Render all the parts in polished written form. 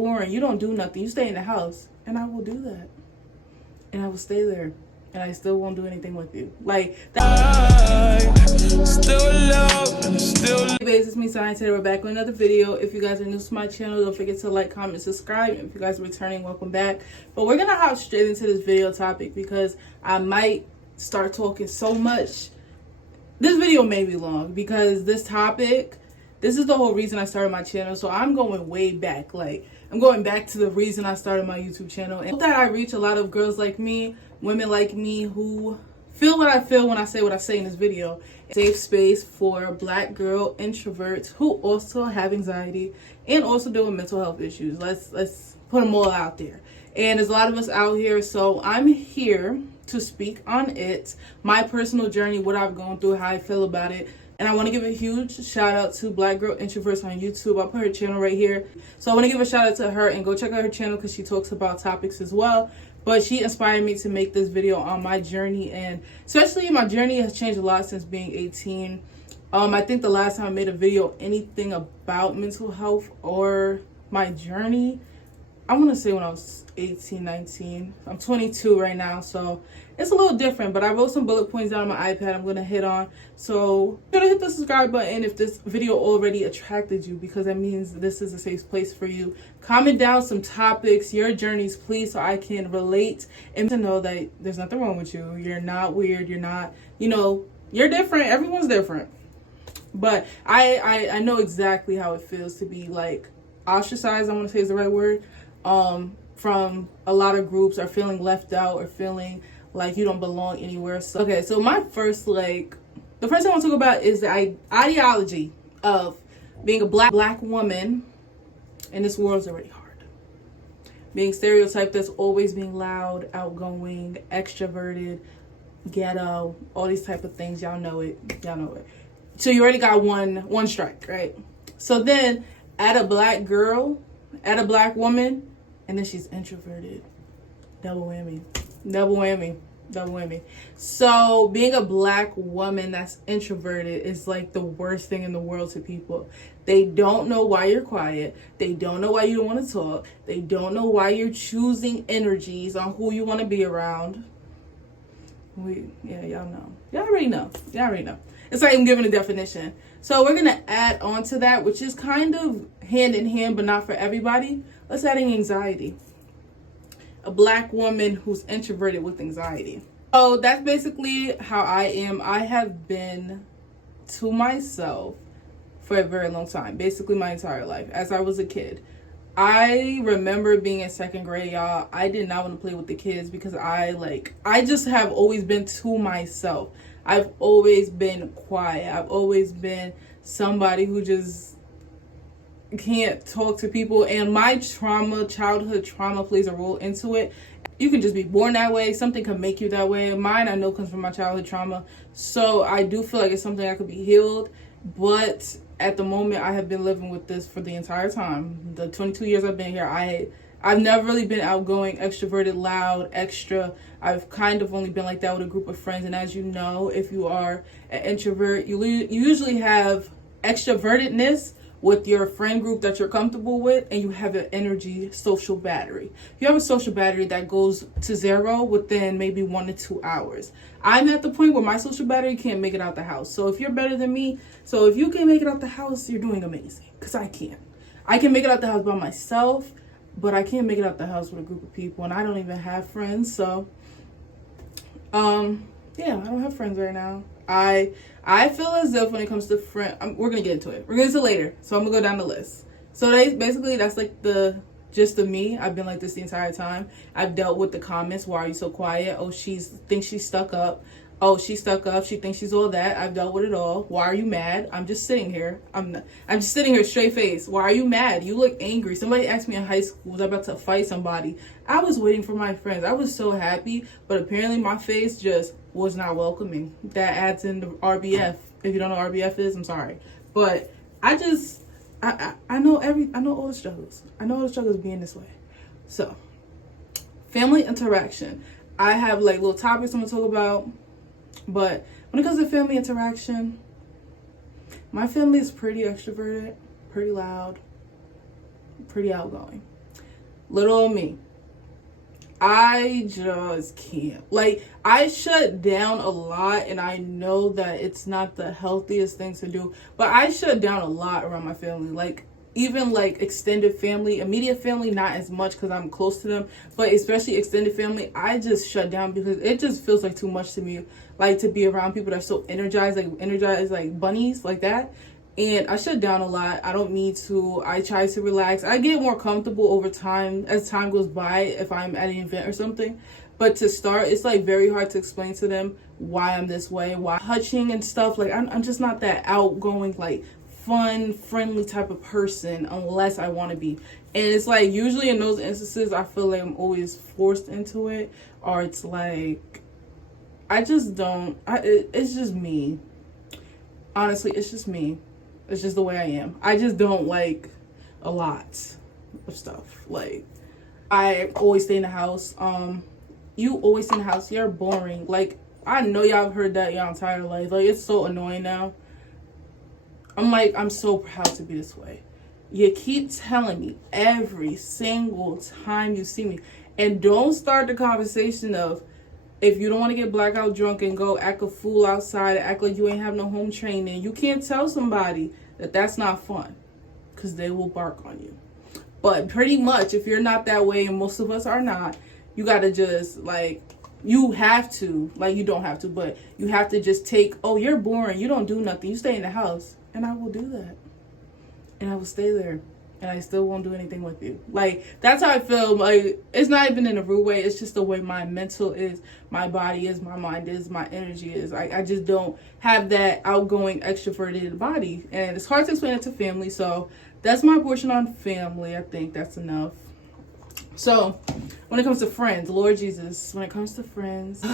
boring. You don't do nothing. You stay in the house. And I will do that. And I will stay there. And I still won't do anything with you. Like, that. Hey, babes, it's me, Science. Today we're back with another video. If you guys are new to my channel, don't forget to like, comment, subscribe. And if you guys are returning, welcome back. But we're going to hop straight into this video topic because I might start talking so much. This video may be long because this topic, this is the whole reason I started my channel. So I'm going way back. Like, I'm going back to the reason I started my YouTube channel. And that I reach a lot of girls like me, women like me who feel what I feel when I say what I say in this video. Safe space for black girl introverts who also have anxiety and also deal with mental health issues. Let's put them all out there. And there's a lot of us out here, so I'm here to speak on it, my personal journey, what I've gone through, how I feel about it. And I want to give a huge shout out to Black Girl Introverts on YouTube. I'll put her channel right here. So I want to give a shout out to her and go check out her channel because she talks about topics as well. But she inspired me to make this video on my journey, and especially my journey has changed a lot since being 18. I think the last time I made a video anything about mental health or my journey, I want to say when I was 18, 19. I'm 22 right now, so it's a little different, but I wrote some bullet points down on my iPad I'm going to hit on. So you're going to hit the subscribe button if this video already attracted you, because that means this is a safe place for you. Comment down some topics, your journeys, please, so I can relate and to know that there's nothing wrong with you. You're not weird. You're not, you're different. Everyone's different. But I know exactly how it feels to be like ostracized, I want to say is the right word, from a lot of groups, or feeling left out, or feeling like you don't belong anywhere. So okay, so the first thing I want to talk about is the ideology of being a black woman in this world is already hard. Being stereotyped as always being loud, outgoing, extroverted, ghetto, all these type of things. Y'all know it. So you already got one strike, right? So then add a black girl, add a black woman, and then she's introverted. Double whammy. So being a black woman that's introverted is like the worst thing in the world to people. They don't know why you're quiet. They don't know why you don't want to talk. They don't know why you're choosing energies on who you want to be around. Y'all know. Y'all already know. It's not even giving a definition. So we're going to add on to that, which is kind of hand in hand, but not for everybody. Let's add in anxiety. A black woman who's introverted with anxiety. So that's basically how I am. I have been to myself for a very long time, basically my entire life. As I was a kid, I remember being in second grade, y'all. I did not want to play with the kids because I just have always been to myself. I've always been quiet. I've always been somebody who just can't talk to people, and my childhood trauma plays a role into it. You can just be born that way. Something can make you that way. Mine, I know, comes from my childhood trauma. So I do feel like it's something that could be healed. But at the moment, I have been living with this for the entire time. The 22 years I've been here, I've never really been outgoing, extroverted, loud, extra. I've kind of only been like that with a group of friends. And as you know, if you are an introvert, you usually have extrovertedness with your friend group that you're comfortable with, and you have an energy social battery. You have a social battery that goes to zero within maybe 1 to 2 hours. I'm at the point where my social battery can't make it out the house. So if you're better than me, so if you can make it out the house, you're doing amazing, because I can't. I can make it out the house by myself, but I can't make it out the house with a group of people, and I don't even have friends. So I don't have friends right now. I feel as if when it comes to friends, we're going to get into it. We're going to get into it later. So I'm going to go down the list. So that's like the gist of me. I've been like this the entire time. I've dealt with the comments. Why are you so quiet? Oh, thinks she's stuck up. Oh, she's stuck up. She thinks she's all that. I've dealt with it all. Why are you mad? I'm just sitting here. I'm just sitting here straight face. Why are you mad? You look angry. Somebody asked me in high school, was I about to fight somebody? I was waiting for my friends. I was so happy, but apparently my face just was not welcoming. That adds in the RBF. If you don't know what RBF is, I'm sorry. But I know all the struggles. I know all the struggles being this way. So, family interaction. I have like little topics I'm gonna talk about. But when it comes to family interaction, my family is pretty extroverted, pretty loud, pretty outgoing. Little me. I just can't. Like, I shut down a lot, and I know that it's not the healthiest thing to do, but I shut down a lot around my family. Like, even like extended family, immediate family, not as much because I'm close to them, but especially extended family, I just shut down because it just feels like too much to me, like to be around people that are so energized like bunnies like that. And I shut down a lot. I don't need to. I try to relax. I get more comfortable over time as time goes by if I'm at an event or something. But to start, it's like very hard to explain to them why I'm this way, why touching and stuff. Like, I'm just not that outgoing, like fun, friendly type of person unless I want to be. And it's like usually in those instances, I feel like I'm always forced into it, or it's like I just don't. It's just me. Honestly, it's just me. It's just the way I am. I just don't like a lot of stuff. Like, I always stay in the house. You always stay in the house. You're boring. Like, I know y'all have heard that y'all entire life. Like, it's so annoying now. I'm so proud to be this way. You keep telling me every single time you see me. And don't start the conversation of, if you don't want to get blackout drunk and go act a fool outside, act like you ain't have no home training, you can't tell somebody that that's not fun, because they will bark on you. But pretty much, if you're not that way, and most of us are not, you got to just, like, you have to, like, you don't have to, but you have to just take, oh, you're boring, you don't do nothing, you stay in the house. And I will do that. And I will stay there. And I still won't do anything with you. Like, that's how I feel. Like, it's not even in a rude way. It's just the way my mental is, my body is, my mind is, my energy is. I just don't have that outgoing, extroverted body. And it's hard to explain it to family. So that's my portion on family. I think that's enough. So when it comes to friends, Lord Jesus, when it comes to friends,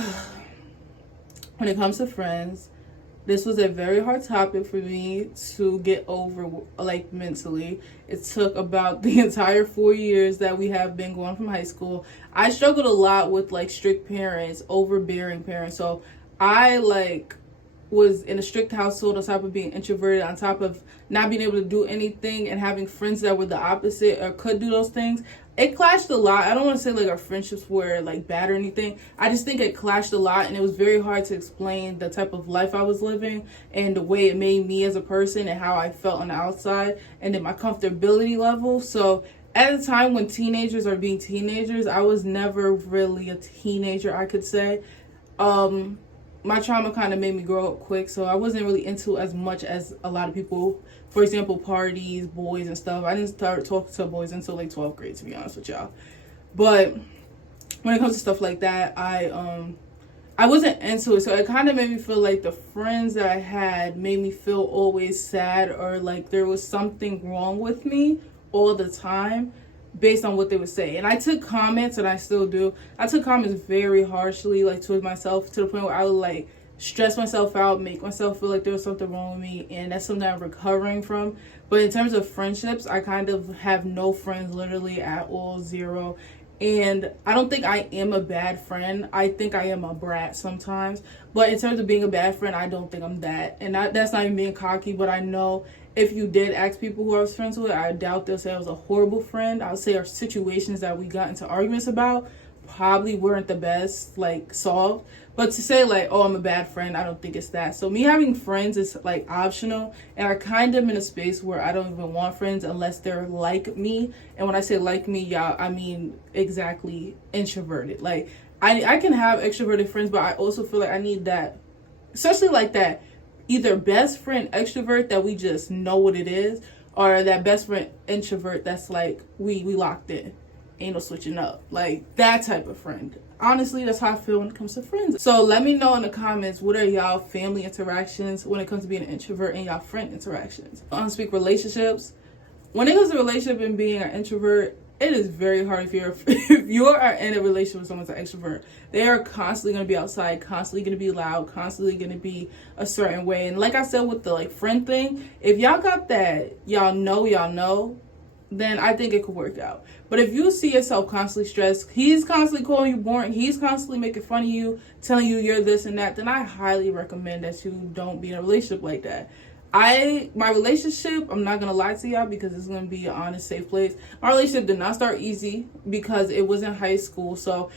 this was a very hard topic for me to get over, like, mentally. It took about the entire 4 years that we have been going from high school. I struggled a lot with, like, strict parents, overbearing parents. So I, like, was in a strict household on top of being introverted, on top of not being able to do anything and having friends that were the opposite or could do those things. It clashed a lot. I don't want to say like our friendships were like bad or anything. I just think it clashed a lot, and it was very hard to explain the type of life I was living and the way it made me as a person and how I felt on the outside and then my comfortability level. So at the time when teenagers are being teenagers, I was never really a teenager, I could say. My trauma kind of made me grow up quick, so I wasn't really into as much as a lot of people. For example, parties, boys, and stuff. I didn't start talking to boys until like 12th grade, to be honest with y'all. But when it comes to stuff like that, I wasn't into it, so it kind of made me feel like the friends that I had made me feel always sad, or like there was something wrong with me all the time, based on what they would say. And I took comments, and I still do. I took comments very harshly, like, towards myself, to the point where I would, like, stress myself out, make myself feel like there was something wrong with me, and that's something I'm recovering from. But in terms of friendships, I kind of have no friends, literally at all, zero. And I don't think I am a bad friend. I think I am a brat sometimes. But in terms of being a bad friend, I don't think I'm that. And that's not even being cocky, but I know if you did ask people who I was friends with, I doubt they'll say I was a horrible friend. I would say our situations that we got into arguments about probably weren't the best, like, solved. But to say, like, oh, I'm a bad friend, I don't think it's that. So me having friends is, like, optional. And I kind of am in a space where I don't even want friends unless they're like me. And when I say like me, y'all, I mean exactly introverted. Like, I can have extroverted friends, but I also feel like I need that, especially like that, either best friend extrovert that we just know what it is, or that best friend introvert that's like, we locked in, ain't no switching up, like that type of friend. Honestly, that's how I feel when it comes to friends. So let me know in the comments, what are y'all family interactions when it comes to being an introvert, and y'all friend interactions. Unspeak relationships. When it comes to relationship and being an introvert, it is very hard if you are in a relationship with someone's an extrovert. They are constantly going to be outside, constantly going to be loud, constantly going to be a certain way. And like I said with the, like, friend thing, if y'all got that y'all know, then I think it could work out. But if you see yourself constantly stressed, he's constantly calling you boring, he's constantly making fun of you, telling you you're this and that, then I highly recommend that you don't be in a relationship like that. My relationship, I'm not gonna lie to y'all because it's gonna be an honest, safe place. My relationship did not start easy because it was in high school, so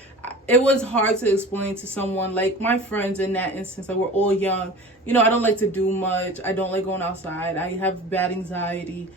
it was hard to explain to someone like my friends in that instance. Like, we're all young, you know. I don't like to do much. I don't like going outside. I have bad anxiety.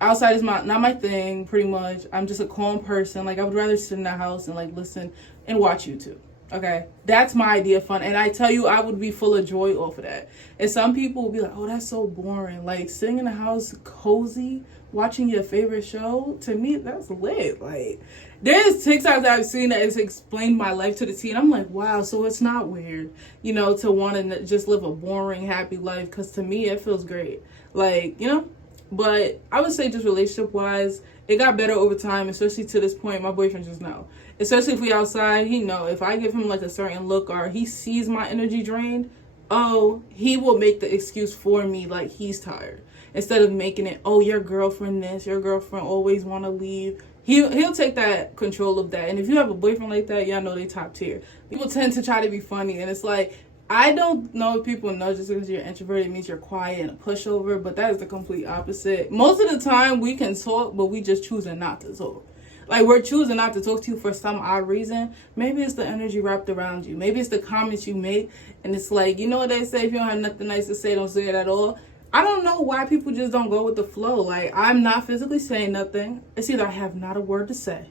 Outside is not my thing, pretty much. I'm just a calm person. Like, I would rather sit in the house and like listen and watch YouTube. Okay, that's my idea of fun, and I tell you, I would be full of joy off of that. And some people will be like, oh, that's so boring. Like, sitting in the house cozy watching your favorite show, to me, that's lit. Like, there's TikToks that I've seen that has explained my life to the T, and I'm like, wow, so it's not weird, you know, to want to just live a boring, happy life, because to me, it feels great. Like, you know. But I would say, just relationship wise, it got better over time, especially to this point. My boyfriend just know. Especially if we outside, he know. If I give him like a certain look or he sees my energy drained, oh, he will make the excuse for me like he's tired. Instead of making it, oh, your girlfriend this, your girlfriend always want to leave. He'll take that control of that. And if you have a boyfriend like that, y'all know they top tier. People tend to try to be funny, and it's like, I don't know if people know just because you're introverted it means you're quiet and a pushover, but that is the complete opposite. Most of the time we can talk, but we just choosing not to talk. Like, we're choosing not to talk to you for some odd reason. Maybe it's the energy wrapped around you. Maybe it's the comments you make, and it's like, you know what they say, if you don't have nothing nice to say, don't say it at all. I don't know why people just don't go with the flow. Like, I'm not physically saying nothing. It's either I have not a word to say.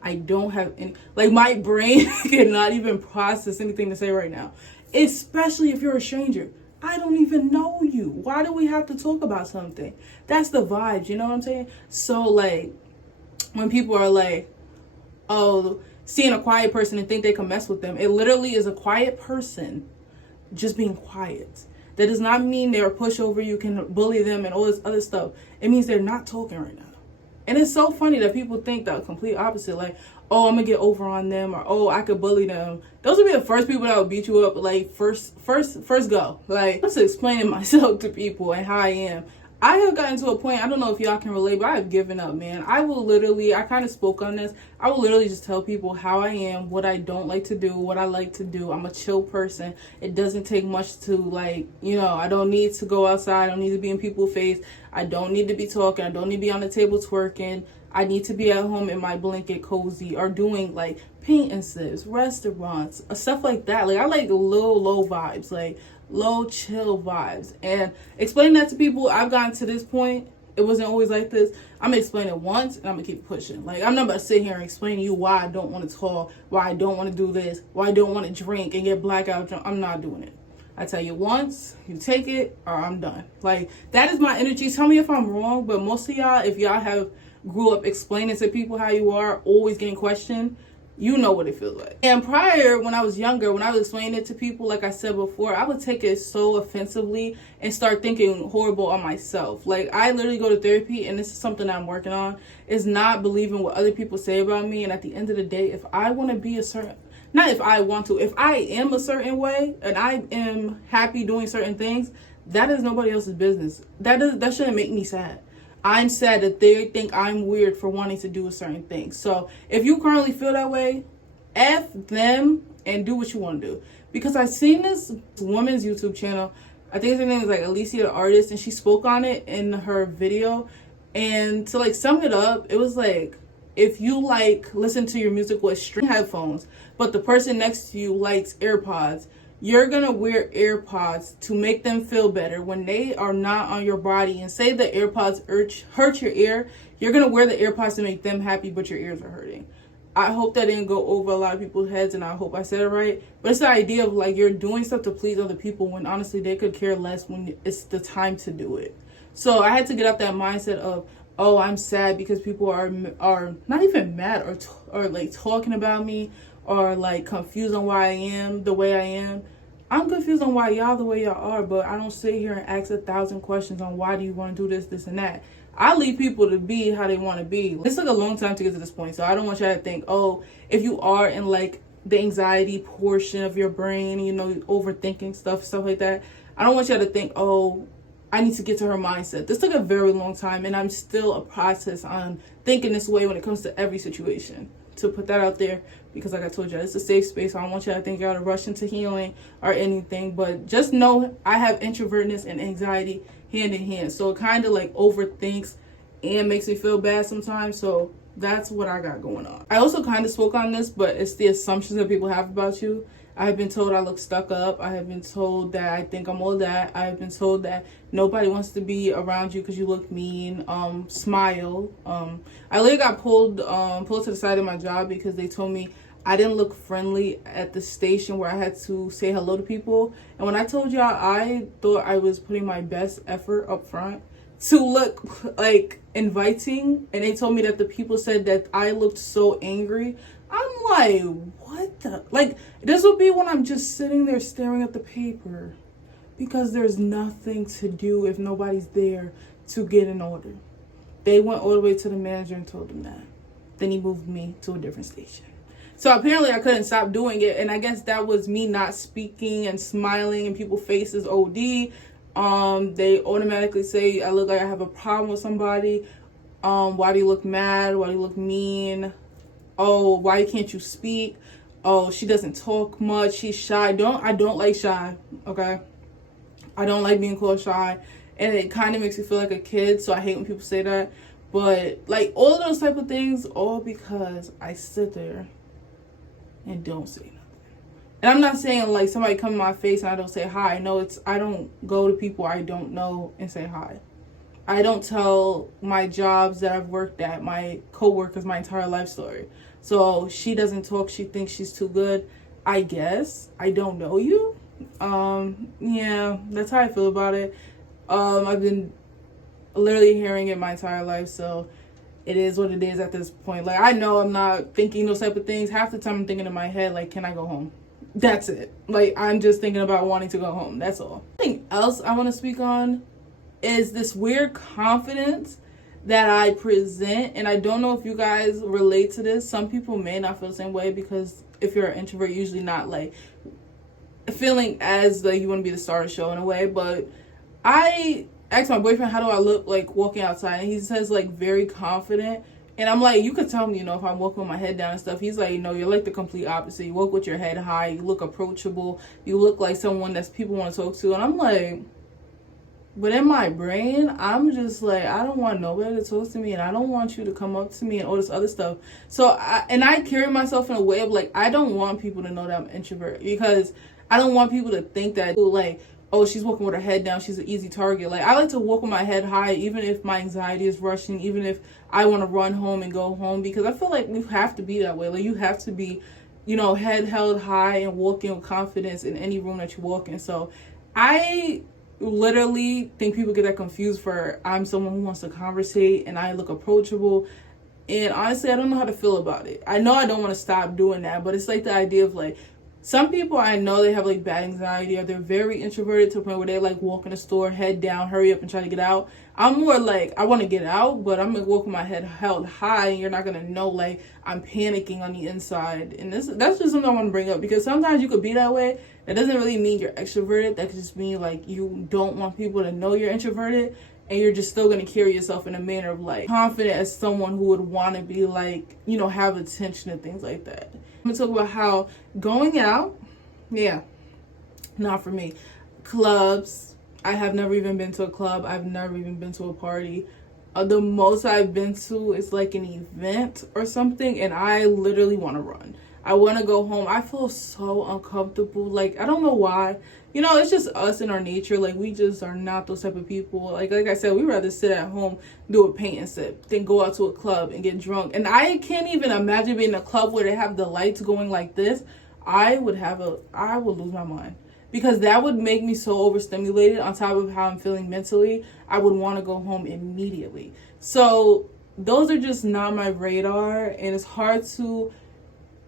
I don't have any, like, my brain cannot even process anything to say right now. Especially if you're a stranger. I don't even know you. Why do we have to talk about something? That's the vibes, you know what I'm saying? So, like, when people are like, oh, seeing a quiet person and think they can mess with them, it literally is a quiet person just being quiet. That does not mean they're a pushover, you can bully them and all this other stuff. It means they're not talking right now. And it's so funny that people think the complete opposite, like, oh, I'm gonna get over on them, or oh, I could bully them. Those would be the first people that would beat you up, like, first go. Like, I'm just explaining myself to people and how I am. I have gotten to a point, I don't know if y'all can relate, but I have given up, man. I kind of spoke on this. I will literally just tell people how I am, what I don't like to do, what I like to do. I'm a chill person. It doesn't take much to, like, you know, I don't need to go outside. I don't need to be in people's face. I don't need to be talking. I don't need to be on the table twerking. I need to be at home in my blanket cozy or doing, like, paint and sips, restaurants, stuff like that. Like, I like low vibes, like, low chill vibes. And explaining that to people, I've gotten to this point. It wasn't always like this. I'm gonna explain it once and I'm gonna keep pushing. Like, I'm not about to sit here and explain to you why I don't want to talk, why I don't want to do this, why I don't want to drink and get blackout drunk. I'm not doing it. I tell you once, you take it, or I'm done. Like, that is my energy. Tell me if I'm wrong, but most of y'all, if y'all have grew up explaining to people how you are, always getting questioned, you know what it feels like. And prior, when I was younger, when I was explaining it to people, like I said before, I would take it so offensively and start thinking horrible on myself. Like, I literally go to therapy, and this is something I'm working on, is not believing what other people say about me. And at the end of the day, if I want to be a certain, not if I want to, if I am a certain way and I am happy doing certain things, that is nobody else's business. That shouldn't make me sad. I'm sad that they think I'm weird for wanting to do a certain thing. So if you currently feel that way, F them and do what you want to do. Because I've seen this woman's YouTube channel. I think her name is like Alicia the Artist, and she spoke on it in her video. And to like sum it up, it was like, if you like listen to your music with string headphones, but the person next to you likes AirPods, you're going to wear AirPods to make them feel better when they are not on your body. And say the AirPods hurt your ear, you're going to wear the AirPods to make them happy, but your ears are hurting. I hope that didn't go over a lot of people's heads, and I hope I said it right. But it's the idea of, like, you're doing stuff to please other people when honestly they could care less when it's the time to do it. So I had to get out that mindset of, oh, I'm sad because people are not even mad or like talking about me, or like confused on why I am the way I am. I'm confused on why y'all the way y'all are, but I don't sit here and ask 1,000 questions on why do you want to do this, and that. I leave people to be how they want to be. This took a long time to get to this point, so I don't want y'all to think, oh, if you are in like the anxiety portion of your brain, you know, overthinking stuff like that, I don't want y'all to think, oh, I need to get to her mindset. This took a very long time, and I'm still a process on thinking this way when it comes to every situation. To put that out there, because like I told you, it's a safe space. I don't want you to think you gotta rush into healing or anything, but just know I have introvertness and anxiety hand in hand. So it kind of like overthinks and makes me feel bad sometimes. So that's what I got going on. I also kind of spoke on this, but it's the assumptions that people have about you. I have been told I look stuck up. I have been told that I think I'm all that. I have been told that nobody wants to be around you because you look mean. Smile. I literally got pulled to the side of my job because they told me I didn't look friendly at the station where I had to say hello to people. And when I told y'all, I thought I was putting my best effort up front to look like inviting, and they told me that the people said that I looked so angry. I'm like, what the, like, this would be when I'm just sitting there staring at the paper because there's nothing to do if nobody's there to get an order. They went all the way to the manager and told him that. Then he moved me to a different station. So apparently I couldn't stop doing it, and I guess that was me not speaking and smiling in people's faces. OD. They automatically say I look like I have a problem with somebody. Why do you look mad? Why do you look mean? Oh, why can't you speak? Oh, she doesn't talk much. She's shy. I don't like shy. Okay, I don't like being called shy, and it kind of makes me feel like a kid. So I hate when people say that. But like all of those type of things, all because I sit there and don't say nothing. And I'm not saying like somebody come in my face and I don't say hi. No, I don't go to people I don't know and say hi. I don't tell my jobs that I've worked at, my coworkers, my entire life story. So she doesn't talk. She thinks she's too good. I guess I don't know you. Yeah, that's how I feel about it. I've been literally hearing it my entire life, so it is what it is at this point. Like, I know I'm not thinking those type of things. Half the time I'm thinking in my head, like, can I go home? That's it. Like, I'm just thinking about wanting to go home. That's all. Something else I want to speak on is this weird confidence that I present, and I don't know if you guys relate to this. Some people may not feel the same way because if you're an introvert, you're usually not like feeling as like you want to be the star of the show in a way. But I asked my boyfriend, how do I look like walking outside? And he says like very confident. And I'm like, you could tell me, if I'm walking with my head down and stuff. He's like, no, you're like the complete opposite. You walk with your head high. You look approachable. You look like someone that people want to talk to. And I'm like, but in my brain, I'm just like, I don't want nobody to talk to me, and I don't want you to come up to me and all this other stuff. So, I carry myself in a way of like, I don't want people to know that I'm an introvert, because I don't want people to think that, like, oh, she's walking with her head down, she's an easy target. Like, I like to walk with my head high, even if my anxiety is rushing, even if I want to run home and go home, because I feel like you have to be that way. Like, you have to be, head held high and walking with confidence in any room that you walk in. So, I literally think people get that confused for I'm someone who wants to conversate and I look approachable, and honestly I don't know how to feel about it. I know I don't want to stop doing that, but it's like the idea of like, some people I know they have like bad anxiety, or they're very introverted to the point where they like walk in the store head down, hurry up and try to get out. I'm more like, I want to get out, but I'm gonna walk with my head held high, and you're not gonna know like I'm panicking on the inside. And that's just something I want to bring up, because sometimes you could be that way. That doesn't really mean you're extroverted. That could just mean like you don't want people to know you're introverted, and you're just still gonna carry yourself in a manner of like confident as someone who would want to be like, have attention and things like that. I'm gonna talk about how going out, not for me. Clubs, I have never even been to a club. I've never even been to a party. The most I've been to is like an event or something, and I literally want to run. I want to go home. I feel so uncomfortable. Like, I don't know why. It's just us in our nature. Like, we just are not those type of people. Like I said, we'd rather sit at home, do a paint and sip, than go out to a club and get drunk. And I can't even imagine being in a club where they have the lights going like this. I would lose my mind, because that would make me so overstimulated. On top of how I'm feeling mentally, I would want to go home immediately. So those are just not my radar, and it's hard to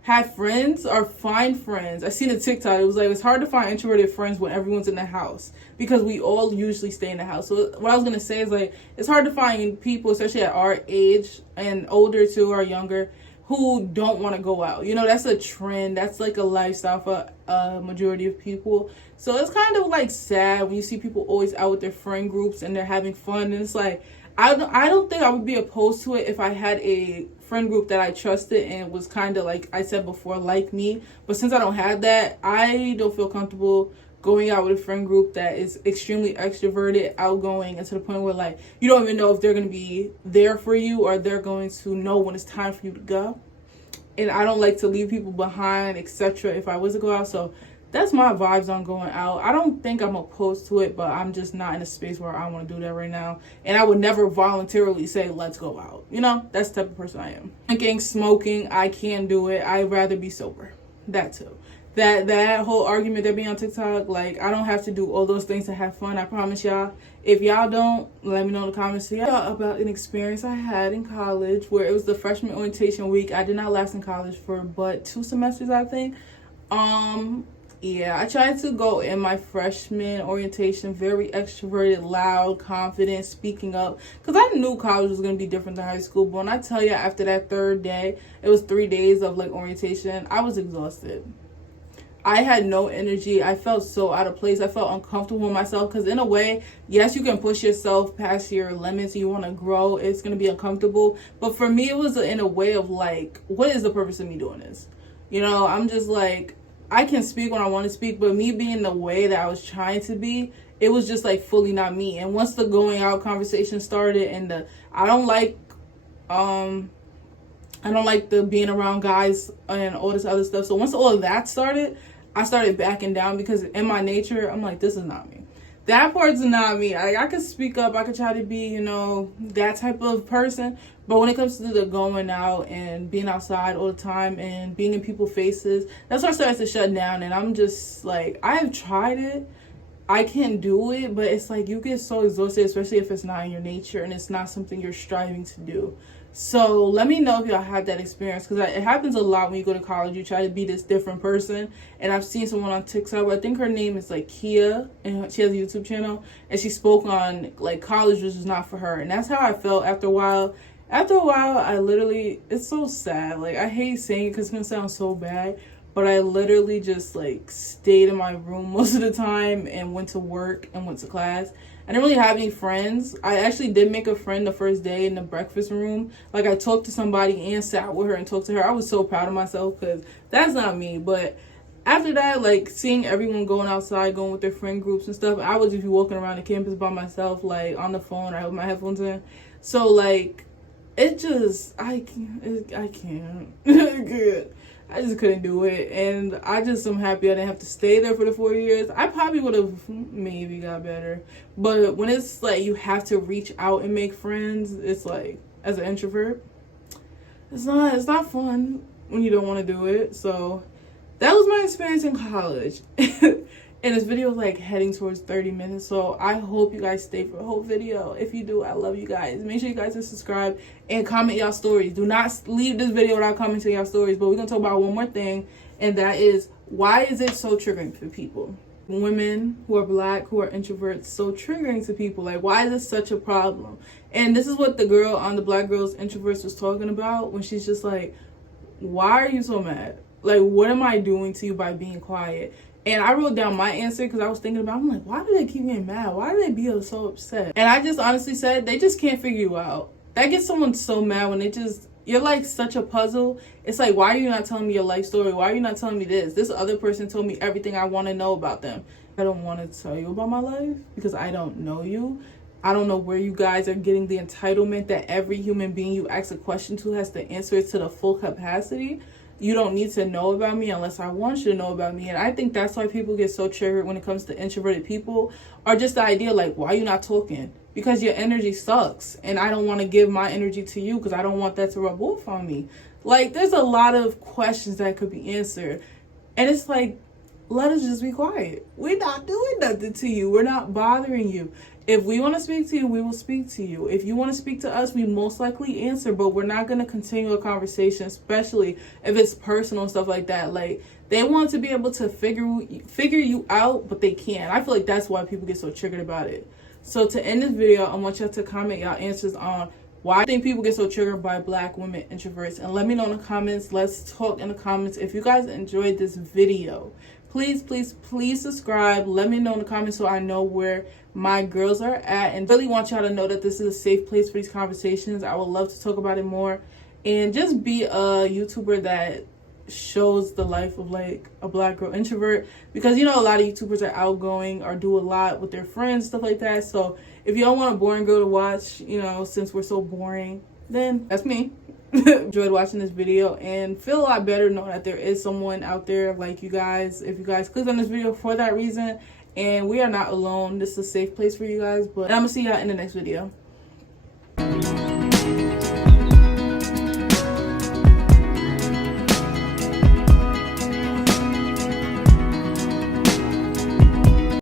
have friends or find friends. I seen a TikTok. It was like, it's hard to find introverted friends when everyone's in the house, because we all usually stay in the house. So what I was going to say is like, it's hard to find people, especially at our age and older too, or younger, who don't want to go out. You know, that's a trend. That's like a lifestyle for a majority of people. So it's kind of like sad when you see people always out with their friend groups and they're having fun. And it's like, I don't think I would be opposed to it if I had a friend group that I trusted and was kind of, like I said before, like me. But since I don't have that, I don't feel comfortable going out with a friend group that is extremely extroverted, outgoing, and to the point where, like, you don't even know if they're going to be there for you or they're going to know when it's time for you to go. And I don't like to leave people behind, etc. if I was to go out. So that's my vibes on going out. I don't think I'm opposed to it, but I'm just not in a space where I want to do that right now. And I would never voluntarily say, let's go out. You know, that's the type of person I am. Drinking, smoking, I can't do it. I'd rather be sober. That too. That whole argument that be on TikTok, like, I don't have to do all those things to have fun. I promise y'all. If y'all don't, let me know in the comments about an experience I had in college where it was the freshman orientation week. I did not last in college for but 2 semesters, I think. Yeah, I tried to go in my freshman orientation very extroverted, loud, confident, speaking up, because I knew college was going to be different than high school. But when I tell you, after that 3rd day, it was 3 days of like orientation, I was exhausted. I had no energy. I felt so out of place. I felt uncomfortable with myself because in a way, yes, you can push yourself past your limits. You want to grow. It's going to be uncomfortable. But for me, it was in a way of like, what is the purpose of me doing this? You know, I'm just like, I can speak when I want to speak, but me being the way that I was trying to be, it was just like fully not me. And once the going out conversation started and I don't like the being around guys and all this other stuff. So once all of that started, I started backing down because in my nature, I'm like, this is not me. That part's not me. I could speak up. I could try to be, you know, that type of person. But when it comes to the going out and being outside all the time and being in people's faces, that's when I started to shut down. And I'm just like, I have tried it. I can do it. But it's like you get so exhausted, especially if it's not in your nature and it's not something you're striving to do. So let me know if y'all had that experience, because it happens a lot when you go to college. You try to be this different person, and I've seen someone on TikTok, I think her name is like Kia, and she has a YouTube channel, and she spoke on like college was just not for her. And that's how I felt after a while. After a while, I literally, it's so sad, like I hate saying it because it's gonna sound so bad, but I literally just like stayed in my room most of the time and went to work and went to class. I didn't really have any friends. I actually did make a friend the first day in the breakfast room. Like, I talked to somebody and sat with her and talked to her. I was so proud of myself because that's not me. But after that, like, seeing everyone going outside, going with their friend groups and stuff, I would just be walking around the campus by myself, like, on the phone. I have my headphones in. So, like, it just, I can't. I just couldn't do it. And I just am happy I didn't have to stay there for the 4 years. I probably would have maybe got better. But when it's like you have to reach out and make friends, it's like, as an introvert, it's not fun when you don't want to do it. So that was my experience in college. And this video is like heading towards 30 minutes. So I hope you guys stay for the whole video. If you do, I love you guys. Make sure you guys subscribe and comment y'all stories. Do not leave this video without commenting y'all stories. But we're going to talk about one more thing. And that is, why is it so triggering for people? Women who are black, who are introverts, so triggering to people. Like, why is this such a problem? And this is what the girl on the Black Girls Introverts was talking about when she's just like, why are you so mad? Like, what am I doing to you by being quiet? And I wrote down my answer because I was thinking about, I'm like, why do they keep getting mad? Why do they be so upset? And I just honestly said, they just can't figure you out. That gets someone so mad when you're like such a puzzle. It's like, why are you not telling me your life story? Why are you not telling me this? This other person told me everything I want to know about them. I don't want to tell you about my life because I don't know you. I don't know where you guys are getting the entitlement that every human being you ask a question to has to answer it to the full capacity. You don't need to know about me unless I want you to know about me. And I think that's why people get so triggered when it comes to introverted people, or just the idea like, why are you not talking? Because your energy sucks. And I don't want to give my energy to you because I don't want that to rub off on me. Like, there's a lot of questions that could be answered. And it's like, let us just be quiet. We're not doing nothing to you. We're not bothering you. If we want to speak to you, we will speak to you. If you want to speak to us, we most likely answer, but we're not going to continue a conversation, especially if it's personal and stuff like that. Like, they want to be able to figure you out, but they can't. I feel like that's why people get so triggered about it. So to end this video, I want y'all to comment y'all answers on why I think people get so triggered by Black women introverts. And let me know in the comments. Let's talk in the comments. If you guys enjoyed this video, please subscribe. Let me know in the comments so I know where my girls are at, and really want y'all to know that this is a safe place for these conversations. I would love to talk about it more and just be a YouTuber that shows the life of like a Black girl introvert, because you know a lot of YouTubers are outgoing or do a lot with their friends, stuff like that. So if y'all want a boring girl to watch, you know, since we're so boring, then that's me. Enjoyed watching this video and feel a lot better knowing that there is someone out there like you guys, if you guys clicked on this video for that reason. And we are not alone. This is a safe place for you guys. But I'm gonna see y'all in the next video.